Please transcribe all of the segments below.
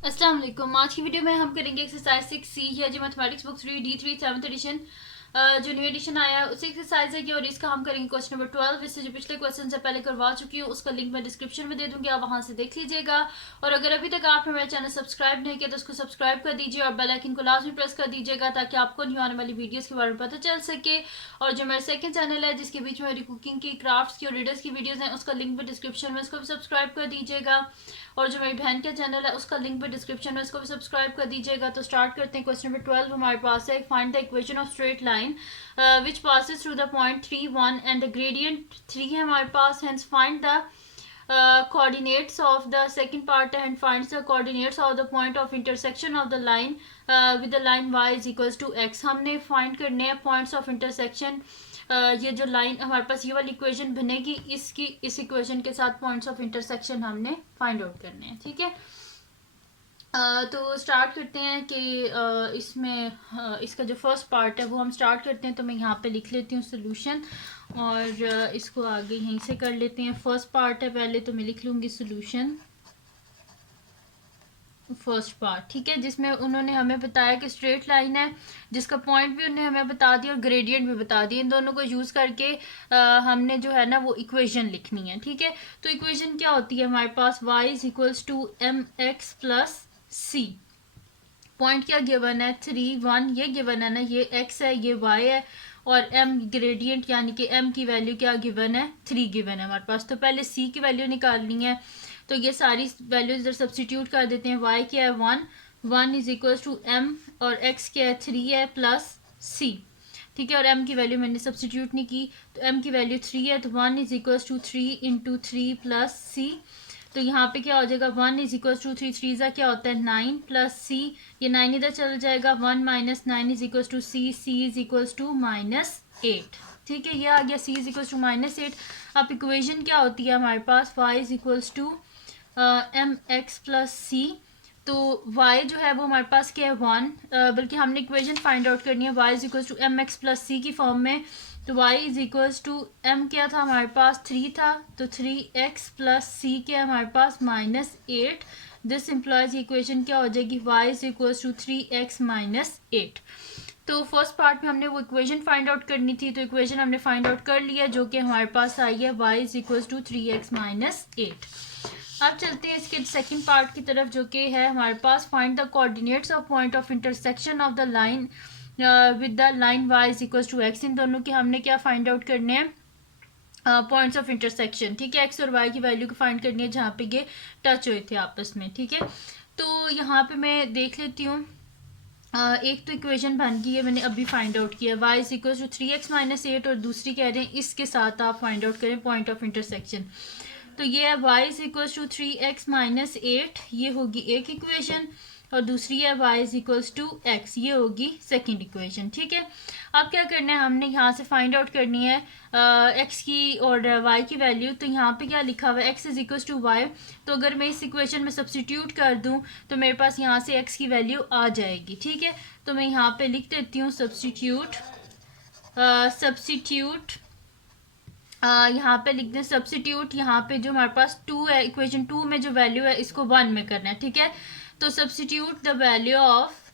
अस्सलाम वालेकुम। आज की वीडियो में हम करेंगे एक्सरसाइज 6C है जो mathematics book 3 D3 7th edition जो न्यू एडिशन आया है उसी एक्सरसाइज है कि और इसका हम करेंगे क्वेश्चन नंबर 12। इससे जो पिछले क्वेश्चन से पहले करवा चुकी हूँ उसका लिंक मैं डिस्क्रिप्शन में दे दूंगी, आप वहां से देख लीजिएगा। और अगर अभी तक आपने मेरा चैनल सब्सक्राइब नहीं किया तो उसको सब्सक्राइब कर दीजिए और बेल आइकन को लाजमी प्रेस कर दीजिएगा ताकि आपको न्यू आने वाली वीडियोस के बारे में पता चल सके। और जो मेरा सेकंड चैनल है जिसके बीच में मेरी कुकिंग की, क्राफ्ट्स की और रीडर्स की वीडियोस हैं उसका लिंक भी डिस्क्रिप्शन में, उसको भी सब्सक्राइब कर दीजिएगा। और जो मेरी बहन का चैनल है उसका लिंक भी डिस्क्रिप्शन में, उसको भी सब्सक्राइब कर दीजिएगा। तो स्टार्ट करते हैं। क्वेश्चन नंबर 12 हमारे पास है, find the equation of straight line which passes through the point 3 1 and the gradient 3 है हमारे पास। Hence find the coordinates of the second part and finds the coordinates of the point of intersection of the line with the line y is equals to x। हमने find करने हैं points of intersection. ये जो line हमारे पास ये वाली equation बनेगी इसकी इस इक्वेशन के साथ पॉइंट्स ऑफ इंटरसेक्शन हमने फाइंड आउट करने हैं। ठीक है, तो स्टार्ट करते हैं कि इसमें इसका जो फर्स्ट पार्ट है वो हम स्टार्ट करते हैं। तो मैं यहाँ पे लिख लेती हूँ सोल्यूशन और इसको आगे यहीं से कर लेते हैं। फर्स्ट पार्ट है पहले, तो मैं लिख लूँगी सोल्यूशन फर्स्ट पार्ट। ठीक है, जिसमें उन्होंने हमें बताया कि स्ट्रेट लाइन है जिसका पॉइंट भी उन्होंने हमें बता दिया और ग्रेडियंट भी बता दिया। इन दोनों को यूज़ करके हमने जो है ना वो इक्वेशन लिखनी है। ठीक है, तो इक्वेशन क्या होती है हमारे पास, y is equals to m x plus c. Point क्या गिवन है 3 1, ये गिवन है ना, ये x है ये y है और m ग्रेडियंट यानी कि m की वैल्यू क्या गिवन है 3 गिवन है हमारे पास। तो पहले c की वैल्यू निकालनी है, तो ये सारी वैल्यूज इधर सब्सटीट्यूट कर देते हैं। y क्या है 1, 1 इज इक्वल टू m और x क्या है 3 है प्लस c। ठीक है, और m की वैल्यू मैंने सब्सटीट्यूट नहीं की तो m की वैल्यू 3 है, तो 1 is equal to 3 into 3 plus c. तो यहाँ पे क्या हो जाएगा 1 इज इक्वल टू 3, 3 ज़ा क्या होता है 9 प्लस सी, ये 9 इधर चल जाएगा, 1 minus 9 is equal to c, c is equal to -8। ठीक है, ये आ गया सी इज इक्वल टू -8। अब इक्वेशन क्या होती है हमारे पास, y is equal to m x plus c. तो y जो है वो हमारे पास क्या है 1, बल्कि हमने इक्वेशन फाइंड आउट करनी है y is equal to m x plus c की फॉर्म में। तो y is equals to m क्या था हमारे पास 3 था, तो 3x प्लस c क्या हमारे पास -8। दिस इम्प्लॉयज इक्वेशन क्या हो जाएगी y is equals to 3x -8। तो फर्स्ट पार्ट में हमने वो इक्वेशन फाइंड आउट करनी थी, तो इक्वेशन हमने फाइंड आउट कर लिया जो कि हमारे पास आई है y is equals to 3x -8। अब चलते हैं इसके सेकंड पार्ट की तरफ जो कि है हमारे पास, find the coordinates of point of intersection of the line with the line y is equal to x। इन दोनों के हमने क्या फाइंड आउट करने हैं पॉइंट्स ऑफ इंटरसेक्शन। ठीक है, x और y की वैल्यू को फाइंड करनी है जहाँ पे ये टच हुए थे आपस में। ठीक है, तो यहाँ पे मैं देख लेती हूँ एक तो इक्वेशन बन गई है मैंने अभी फाइंड आउट किया, y is equal to 3x -8 और दूसरी कह रहे हैं इसके साथ आप फाइंड आउट करें पॉइंट ऑफ इंटरसेक्शन। तो ये है y is equal to 3x -8, ये होगी एक इक्वेशन, और दूसरी है y is equals to x, ये होगी सेकंड इक्वेशन। ठीक है, अब क्या करना है हमने यहाँ से फाइंड आउट करनी है x की और y की वैल्यू। तो यहाँ पे क्या लिखा हुआ है x is equals to y, तो अगर मैं इस इक्वेशन में सब्सटीट्यूट कर दूँ तो मेरे पास यहाँ से x की वैल्यू आ जाएगी। ठीक है, तो मैं यहाँ पे लिख देती हूँ सब्सटीट्यूट यहाँ पे लिख दें सब्सटीट्यूट, यहाँ पे जो हमारे पास 2 है, इक्वेशन 2 में जो वैल्यू है इसको 1 में करना है। ठीक है, तो substitute the value of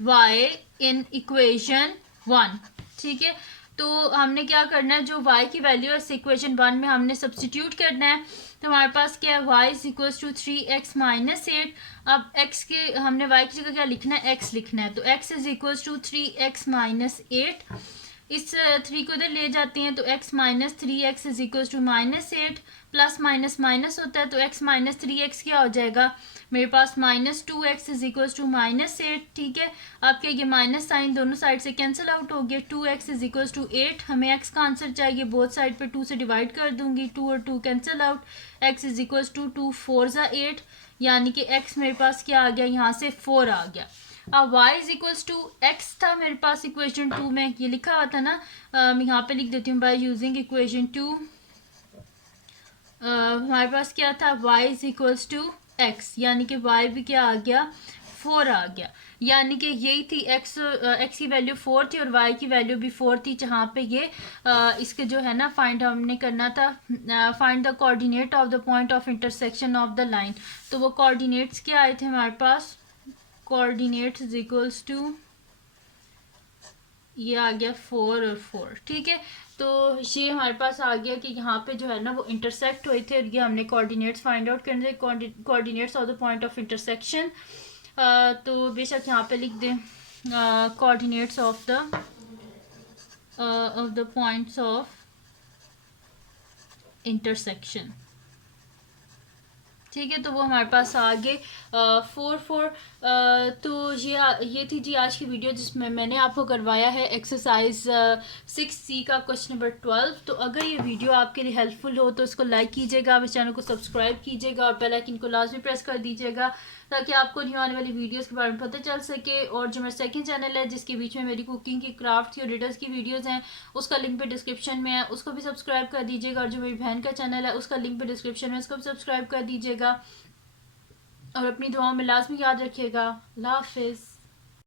y in equation 1। ठीक है, तो हमने क्या करना है, जो y की वैल्यू है इस इक्वेशन 1 में हमने सब्सटीट्यूट करना है। तो हमारे पास क्या है y is equal to 3x -8। अब x के हमने y की जगह क्या लिखना है x लिखना है, तो x is equal to 3x -8। इस 3 को इधर ले जाते हैं तो x minus 3x is equal to -8, plus minus minus होता है तो x माइनस 3x क्या हो जाएगा मेरे पास -2x इज इक्वल टू -8। ठीक है, आपके ये माइनस साइन दोनों साइड से कैंसिल आउट हो गया, 2x इज इक्वल टू 8। हमें x का आंसर चाहिए, बोथ साइड पे 2 से डिवाइड कर दूंगी, 2 और 2 cancel out, x is equal to 2 4 ज़ा 8, यानी कि x मेरे पास क्या आ गया यहाँ से 4 आ गया। अब y is equals to x था मेरे पास इक्वेशन 2 में, ये लिखा हुआ था ना, मैं यहाँ पे लिख देती हूँ बाय यूजिंग इक्वेशन 2। हमारे पास क्या था y is equals to x, यानी कि y भी क्या आ गया 4 आ गया, यानी कि यही थी x की वैल्यू 4 थी और y की वैल्यू भी 4 थी, जहाँ पे ये इसके जो है ना फाइंड हमने करना था, find the coordinate of the point of intersection of the line. तो वो कोऑर्डिनेट्स क्या आए थे हमारे पास, कोऑर्डिनेट्स इज इक्वल्स टू, ये आ गया 4 और 4, ठीक है। तो ये हमारे पास आ गया कि यहाँ पे जो है ना वो इंटरसेक्ट हुए थे और ये हमने कोऑर्डिनेट्स फाइंड आउट करने थे, coordinates of the point of intersection. तो बेशक यहाँ पे लिख दें coordinates of the points of intersection, ठीक है। तो वो हमारे पास आगे 4 4। तो ये थी जी आज की वीडियो, जिसमें मैंने आपको करवाया है एक्सरसाइज 6C का क्वेश्चन नंबर 12। तो अगर ये वीडियो आपके लिए हेल्पफुल हो तो इसको लाइक कीजिएगा, मेरे चैनल को सब्सक्राइब कीजिएगा और बेल आइकन को लाजमी प्रेस कर दीजिएगा, ताकि आपको न्यू आने वाली वीडियोस के बारे में पता चल सके। और जो मेरा सेकंड चैनल है, जिसके बीच में मेरी कुकिंग की, क्राफ्ट की और रिडल्स की वीडियोस हैं, उसका लिंक पे डिस्क्रिप्शन में है, उसको भी सब्सक्राइब कर दीजिएगा। और जो मेरी बहन का चैनल है, उसका लिंक पे डिस्क्रिप्शन में, उसको भी सब्सक्राइब कर दीजिएगा। और अपनी दुआओं में लाजमी याद रखिएगा। अल्लाह हाफिज़।